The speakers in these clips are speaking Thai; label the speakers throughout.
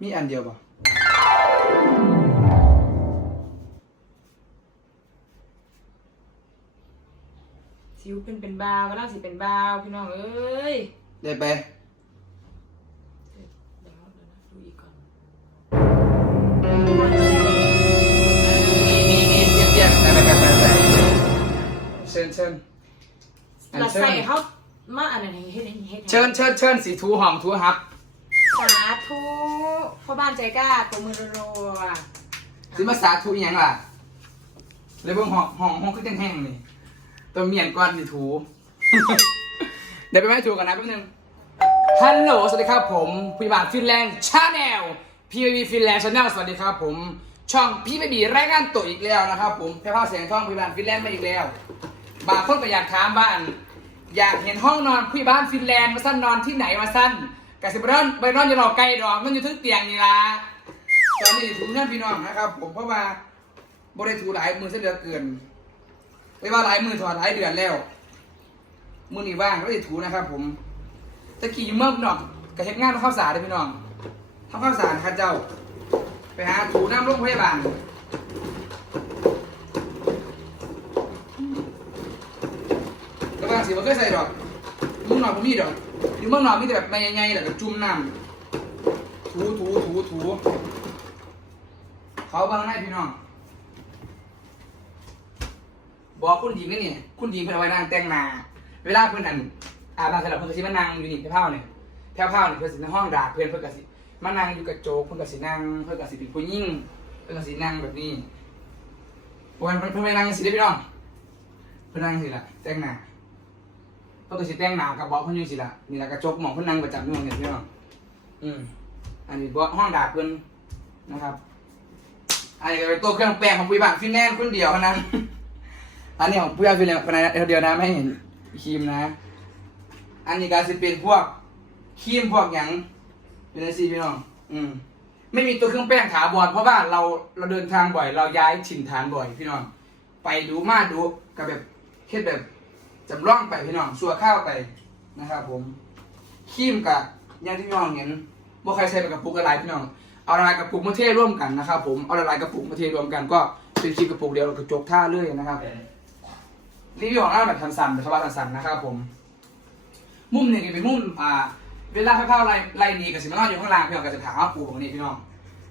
Speaker 1: มีอันเดียวป่ะ
Speaker 2: สิวเป็นเป็นบาวกำลังสิเป็นบาวพี่น้องเอ้ย
Speaker 1: ได้ไป
Speaker 2: เดี๋ยวเดี๋ยวนะดูอีกก่อน
Speaker 1: นี่นี่นี่เตี้ยๆได้ไปไปไปไปเชิญเชิญอัน
Speaker 2: เรา
Speaker 1: เชิญ
Speaker 2: ใส่เขามาอันนั้นให้เฮ็ดให้เฮ็ดให้
Speaker 1: เชิญเชิญเชิญสีทูหอมทูฮับ
Speaker 2: สาธุพ่อบ้านใจกล้าตัวมือรัว
Speaker 1: สิมาสาธุอีหยังล่ะเลยเบิ่งห้องห้องห้องคือจังแห้งนี่ตัวเมียนก้อนนี่ถู เดี๋ยวไปไม้ถูกันนะแป๊บนึงฮัลโหลสวัสดีครับผมพี่บาทฟินแลนด์ชาแนลพีบีฟินแลนด์ชาแนลสวัสดีครับผม ช่องพี่บบีรายงานตัวอีกแล้วนะครับผมแพร่ภาพเสียงท่องพี่บาทฟินแลนด์มาอีกแล้ว บางคนก็อยากถามบ้าน อยากเห็นห้องนอนพี่บ้านฟินแลนด์มาสั้นนอนที่ไหนมาสั้น กสิบรอนไปนอนอยู่หลอกไกลดอกมันอยู่ทึงเตียงนี่ละตอนนี้ถูเงื่อนพี่น้องนะครับ ผมเพราะว่าบริถูหลายมือเสียเหลือเกินไม่ว่าหลายมือถอดหลายเดือนแล้วมือนี่ว่างก็ได้ถูนะครับ ผมตะกี้อยู่เมื่อพี่น้องกับเฮ็ดงานทำข้าวสารเลยพี่น้องทำข้าวสารครับเจ้า ไปหาถูน้ำโรงพยาบาลแล้วบางสิมันก็ใส่ดอกมึงหน่อกผมมีดอก อยู่เมืองนอกมีแต่แบบใบใหญ่ๆแล้วก็จุ่มน้ำถูถูถูถูเขาบางไงพี่น้อง บอกคุณดีมนี่นี่คุณดีมเพิ่นเอาไว้นั่งแต่งหน้าเวลาเพิ่นนั่นอาบน้ำเสร็จแล้วเพิ่นก็สิมานั่งอยู่นี่แถวๆนี่ยแถวๆนี่ยเพิ่นสิในห้องดาดเพิ่นเพิ่นก็สิมานั่งอยู่กระโจกเพิ่นก็สินั่งเพิ่นก็สิเป็นผู้หญิงเพิ่นก็สินั่งแบบนี้วันเพิ่นเพิ่นไม่นั่งสิได้พี่น้องเพิ่นนั่งสิล่ะแต่งหน้า พิ่นก็สิแต่งหน้ากับเบาะเพิ่นอยู่สิล่ะนี่ล่ะกระจกหมองเพิ่นนั่งประจำอยู่เนี่ยพี่น้องอืมอันนี้เบาะห้องดาดเพิ่นนะครับ อันนี้ก็เป็นตัวเครื่องแปลงของปุ้ยบ้านฟินแลนด์คนเดียวเท่านั้น อันนี้ของปุ้ยบ้านฟินแลนด์คนนั้นเดียวนะไม่เห็นครีมนะ อันนี้ก็สิเป็นพวกครีมพวกหยังเป็นสิพี่น้อง อืมไม่มีตัวเครื่องแป้งถาวรเพราะว่าเราเราเดินทางบ่อย เราย้ายถิ่นฐานบ่อยพี่น้องไปดูมาดูกับแบบเฮ็ดแบบ จำลองไปพี่น้องสัวข้าวไปนะครับผมครีมกับอย่างที่พี่น้องเห็นบ่ใครใส่ไปกับปุกอะไรพี่น้องเอาละลายกระปุกมาเทร่วมกันนะครับผมเอาละลายกระปุกมาเทรวมกันก็เป็นครีมกระปุกเดียวเราก็จกท่าเลยนะครับรีวิวของเราแบบสั้นๆแบบสบายสั้นๆนะครับผม มุมนี่ก็เป็นมุมอ่าเวลาให้ผ้าไล่ไล่หนีกับสิมานอนอยู่ข้างล่างพี่น้องก็จะถามว่าปูของนี่พี่น้อง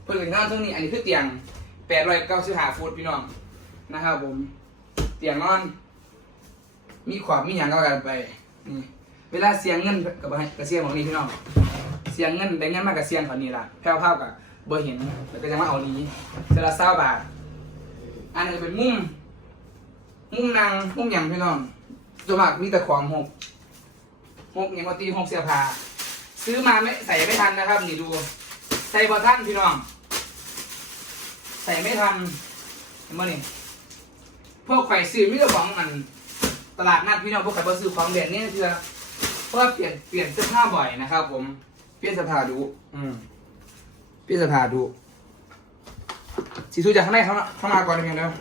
Speaker 1: เพื่อนนอนตรงนี้อันนี้คือเตียงแปดร้อยเก้าสิบห้าฟุตพี่น้องนะครับผม เตียงนอน มีขวามมีหยังก็กันไปนี่เวลาเสียงเงินกับกับเสียงของนี่พี่น้องเสียงเงินได้เงินมากกับเสียงขอนี่ล่ะแพ้วภาพกับเบอร์เห็นแล้วก็จะมาเอานี้เสละเศร้าบาทอันนี้เป็นมุ้งมุ้งนางมุ้งหยังพี่น้องตัวมากมีแต่ของหกหกอย่างว่าตีหกเสียผ้าซื้อมาไม่ใส่ไม่ทันนะครับ นี่ดู ใส่บอท่านพี่น้อง ใส่ไม่ทันเห็นไหมนี่พวกไข่ซื้อไม่ได้ของมัน ตลาดนัดพี่น้องพวกไข่บอซื้อของเด่นนี่คือเพราะว่าเปลี่ยนเปลี่ยนเสื้อผ้าบ่อยนะครับ ผมเปลี่ยนเสื้อผ้าดู อืมเปลี่ยนเสื้อผ้าดูสีทูจากข้างในเข้ามาเข้ามาก่อนนะพี่น้อง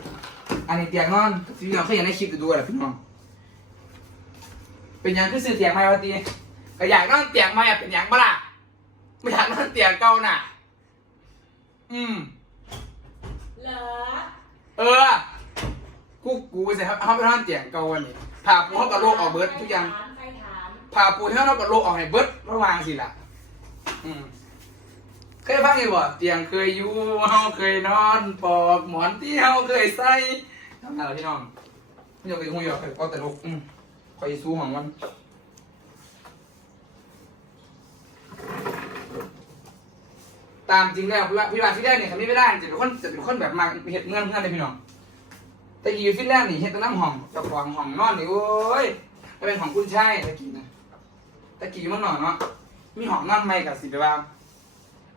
Speaker 1: อันนี้เตียงนอนพี่น้องเคยเห็นในคลิปดูแหละพี่น้องเป็นหยังคือซื้อเตียงใหม่วะตีก็อยากนอนเตียงใหม่อะเป็นหยังบ้าล่ะไม่อยากนอนเตียงเก่าน่ะ อืม
Speaker 2: เหรอ
Speaker 1: เออ กูกูไปใส่เขาไปนอนเตียงเก่าวันนี้ผ่าปูเขากับโลกออกเบิร์ดทุกอย่าง
Speaker 2: ใครถาม
Speaker 1: ผ่าปูที่เขากับโลกออกให้เบิร์ดระวางสิล่ะอืมเคยฟังอยู่บ่เตียงเคยอยู่เฮาเคยนอนปอกหมอนที่เฮาเคยใส่ทำอะไรพี่น้องพี่น้องเคยคงอยู่ก็แต่ลูกอืมคอยสู้ของมันตามจริงแล้วพี่ว่าพี่ว่าที่ได้เนี่ยคำนี้ไม่ได้จะเป็นคนจะเป็นคนแบบมาเห็ดเงื่อนเงื่อนเลยพี่น้อง แต่อยู่ฟินแลนด์นี่เห็ดแตะน้ำหอมเจะของหอมนอนนี่โอ้ยจะเป็นของคุณชายตะกี้นะตะกี้มันหน่อนเนาะมีหอมนอนไม่กับสิแบบว่า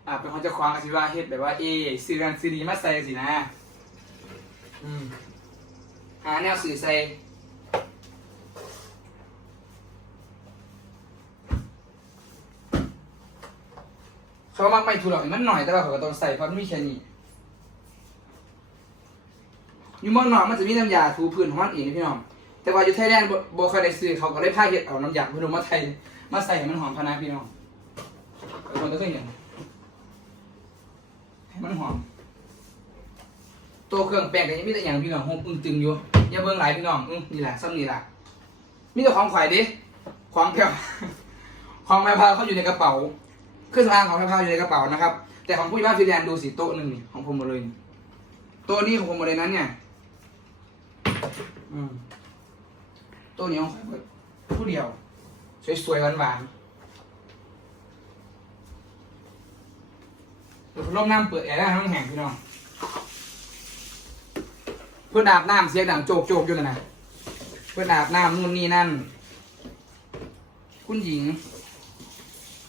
Speaker 1: อ่าเป็นของเจ้าของกับสิว่าเฮ็ดแบบว่าเอซีรันซีดีมาใส่สินะอืมหาแนวสื่อใส่เขามาไม่ถูกหรอกมันหน่อยแต่ว่าเขาก็ต้องใส่เพราะมันมีแค่นี้ อยู่เมืองนอกมันจะมีน้ำยาถูพื้นของมันเองนะพี่น้อง แต่ว่าอยู่ไทยแลนด์บ่บ่เคยได้ซื้อเขาก็เลยพาเฮ็ดเอาน้ำยาพื้นมาไทยมาใส่ให้มันหอมพนะพี่น้องเออคนก็เคยเห็นให้มันหอม ตัวเครื่องแป้งก็ยังมีแต่อย่างพี่น้องหอมอึ้งตึงอยู่อย่าเบิ่งหลายพี่น้องอื้อนี่แหละซ้ำนี่แหละมีแต่ของข่อยดิของเพียวของแม่พาวเขาอยู่ในกระเป๋าเครื่องสำอางของแม่พาวอยู่ในกระเป๋านะครับ แต่ของผู้ใหญ่บ้านฟิแลนด์ดูสิโต๊ะหนึ่งนี่ของผมหมดเลยโต๊ะนี้ของผมหมดเลยนั้นเนี่ย อืมต๊ะนี้ของข่อยเบิดผู้เดียว สวยๆหวานๆเดี๋ยวลมน้ำเปิดแอร์ได้ทั้งแห่งพี่น้อง เพื่อนอาบน้ำเสียงดังโจกโจกอยู่นั่นนะเพื่อนอาบน้ำนู่นนี่นั่น คุณหญิง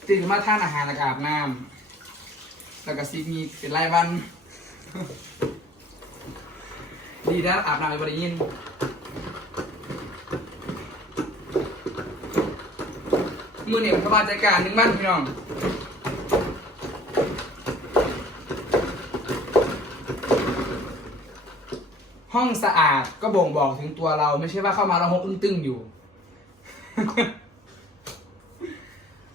Speaker 1: ตื่นมาทานอาหารแล้วก็อาบน้ำแล้วก็ซีมีเป็นรายวัน ดีนะอาบน้ำไปบริยินมือเนี่ยผมสบายใจการหนึ่งบ้านพี่น้องห้องสะอาดก็บ่งบอกถึงตัวเราไม่ใช่ว่าเข้ามาแล้วหกตึ้งอยู่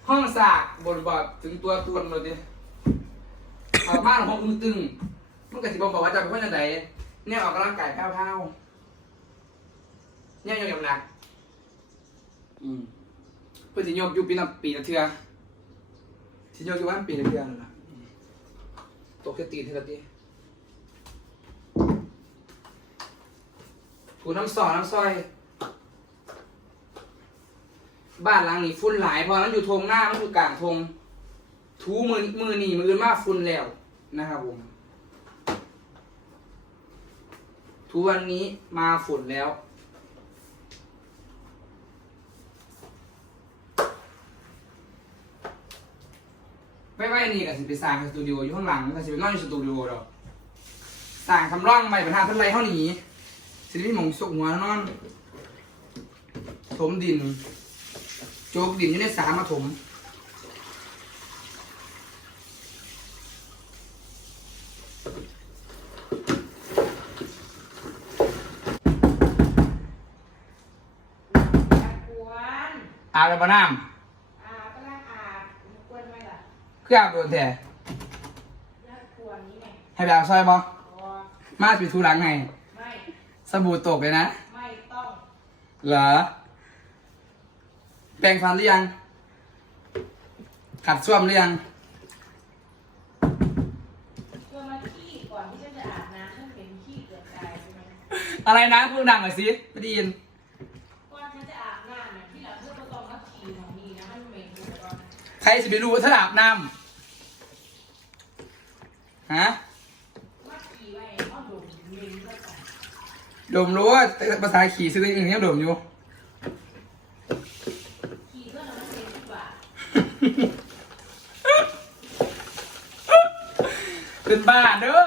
Speaker 1: ห้องสะอาดบ่งบอกถึงตัวตนเราดิเข้ามาแล้วหกตึ้งๆมันก็สิบ่งบอกว่าจะเป็นคนจังได เนี่ยออกกำลังกายแพ้วๆเนี่ยยกน้ำหนัก อืมเพื่อสิโยกอยู่ปีละปีละเทื่อสิโยกอยู่วันปีละเทื่อนั่นล่ะอืมตกแค่ตีนเท่านั้นถูน้ำซอน้ำซอย บ้านหลังนี้ฝุ่นหลายเพราะมันอยู่ทงหน้ามันอยู่กลางทง ถูมือมือหนีมือมากฝุ่นแล้วนะครับผม ทุกวันนี้มาฝุ่นแล้ว ไม่ไม่นี่กับสิไปสร้างสตูดิโออยู่ข้างหลังกับสิไปนอนอยู่สตูดิโอดอกสร้างคำร่องใหม่ประธานเพิ่นไรเท่านี้สิได้หมองสุกหัวนอนถมดิน โจกดินอยู่ในสามมาถม
Speaker 2: กวน
Speaker 1: อาบแล้วบ่น้
Speaker 2: อาบก็ล่างอาบกวนไหมล่ะำ
Speaker 1: คืออาบโดนแท้
Speaker 2: น่ากวนนี่ไง
Speaker 1: ให้ไปอาบซอยบ่
Speaker 2: อ๋อ
Speaker 1: มาสิทูหลังไง
Speaker 2: ไม่
Speaker 1: สบู่ตกเลยนะ
Speaker 2: ไม่ต้อง
Speaker 1: เหรอ แปรงฟันหรือยัง ขัดส้วมหรือยัง
Speaker 2: เพื่อมาขี้ก่อนที่ฉันจะอาบน้ำฉันเห็นขี้เกือบตายใช่ไหม
Speaker 1: อะไรนะพูดดังหน่อยสิไม่ได้ยิน รจะไปรู้ว่าถ้าอาบนำฮะ
Speaker 2: ดม
Speaker 1: รู้ว่าภาษาขี่ซื้ออื่นยังดมอยู่
Speaker 2: ขี้เพื่อนเราเป็
Speaker 1: นบ้าเด้อ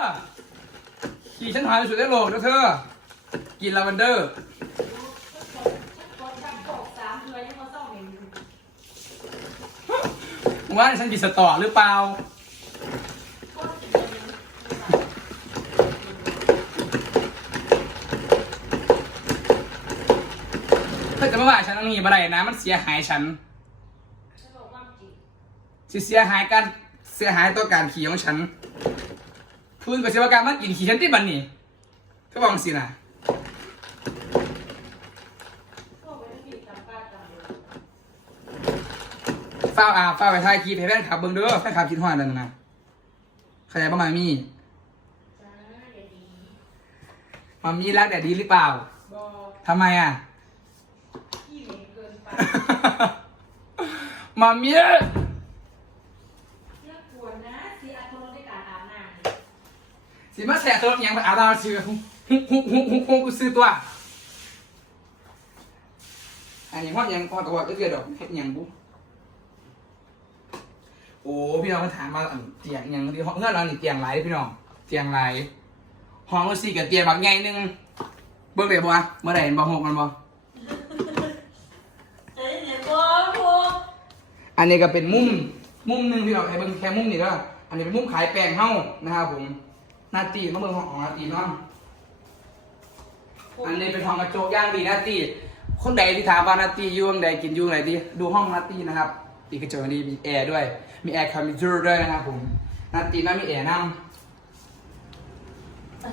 Speaker 1: ขี่ฉันหายสุดในโลกเด้อเธอ กินลาเวนเดอร์
Speaker 2: กดชักโครกสามเดือนยังมาต้องเหม็นอยู่
Speaker 1: ว่าฉันกินสตอหรือเปล่า
Speaker 2: กดเดือนยัง
Speaker 1: ถ้าจะมาว่าฉันอันนี้บ่ได้นะ มันเสียหายฉัน
Speaker 2: ฉันบอกวามจริง
Speaker 1: สิเสียหายการเสียหายต่อการขี่ของฉันพูดกับเสียว่าการมากินขี่ฉันที่บันนี่เธอบอกสินะ
Speaker 2: พวกไว้ที่ผิดตามป้าตามเลย
Speaker 1: ฝ้าวอาฝ้าไปถ่ายคลิปให้แฟนขับเบิ่งเด้อแฟนขับคิดฮอดนั่นนะเข้าใจป่ะมามี่มามี่รักแต่ดีหรือเปล่าทำไมอะ
Speaker 2: มา
Speaker 1: มี่
Speaker 2: สิมา
Speaker 1: แสกตัวอหย่างอาดาชื่อฮุฮุฮุฮุกฮุกกูซื้อตัวอันนี้ฮอดยังพอตัวก็เกิดดอกเฮ็ดยังบุ โอ้พี่น้องมาถามมาอันเตียงหยังที่ห้องเงื่อนเรานี่เตียงหลายพี่น้องเตียงหลายห้องสี่กับเตียงบักใหญ่หนึงเบิ่งได้บ่วะเมื่อไหร่เห็นบ่หกมันบ่
Speaker 2: เอ้ยเดี๋ยวบอกพวก
Speaker 1: อันนี้ก็เป็นมุมมุมหนึ่งที่เราให้เบิ่งแค่มุมนี้แล้วอันนี้เป็นมุมขายแป้งเฮ้านะครับผมหนาตีมาเบิ่งห้องของหนาตีเนาะ อันนี้เป็นห้องกระจกย่างดีนาตีคนใดที่ถามว่านาตีอยู่งใดกินอยู่งไหนดีดูห้องนาตีนะครับ อีกกระจกนี้มีแอร์ด้วย มีแอร์คอมพิวเตอร์ด้วยนะครับผมหนาตีน่ามีแอร์นั่ง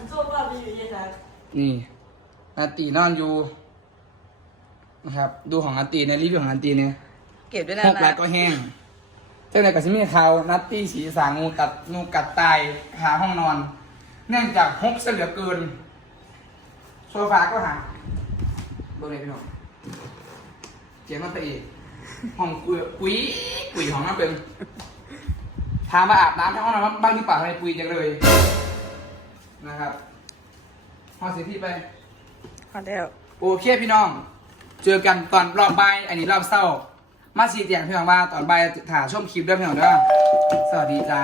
Speaker 3: โซ่ว่าไปอยู่ยังไง
Speaker 1: นี่นาตีนอนอยู่นะครับดูของนาตีในรีวิวของนาตีเนี่ย
Speaker 2: เก็บด้วย
Speaker 1: ห
Speaker 2: นะ
Speaker 1: กแล้วก็แห้งเจ้าในกับซิมีเขานัตตี้สีสางงูกัดงูกัดตายหาห้องนอน เนื่องจากหกเสยเหลือเกิน โซฟาก็หาเบอร์ไหนพี่น้องเจียงมันไปอีก ห้องกุยกุยกุยของน้ำเป็นถามมาอาบน้ำที่ห้องน้ำบ้างหรือเปล่าทำไมปุยจังเลย นะครับห้องสีที่ไป
Speaker 2: พอแล้ว
Speaker 1: โอเคพี่น้อง เจอกันตอนรอบบ่าย อันนี้รอบเศร้า มาสีเตียงพี่น้องว่าตอนบ่ายถ่ายชมคลิปด้วยพี่น้องเด้อสวัสดีจ้า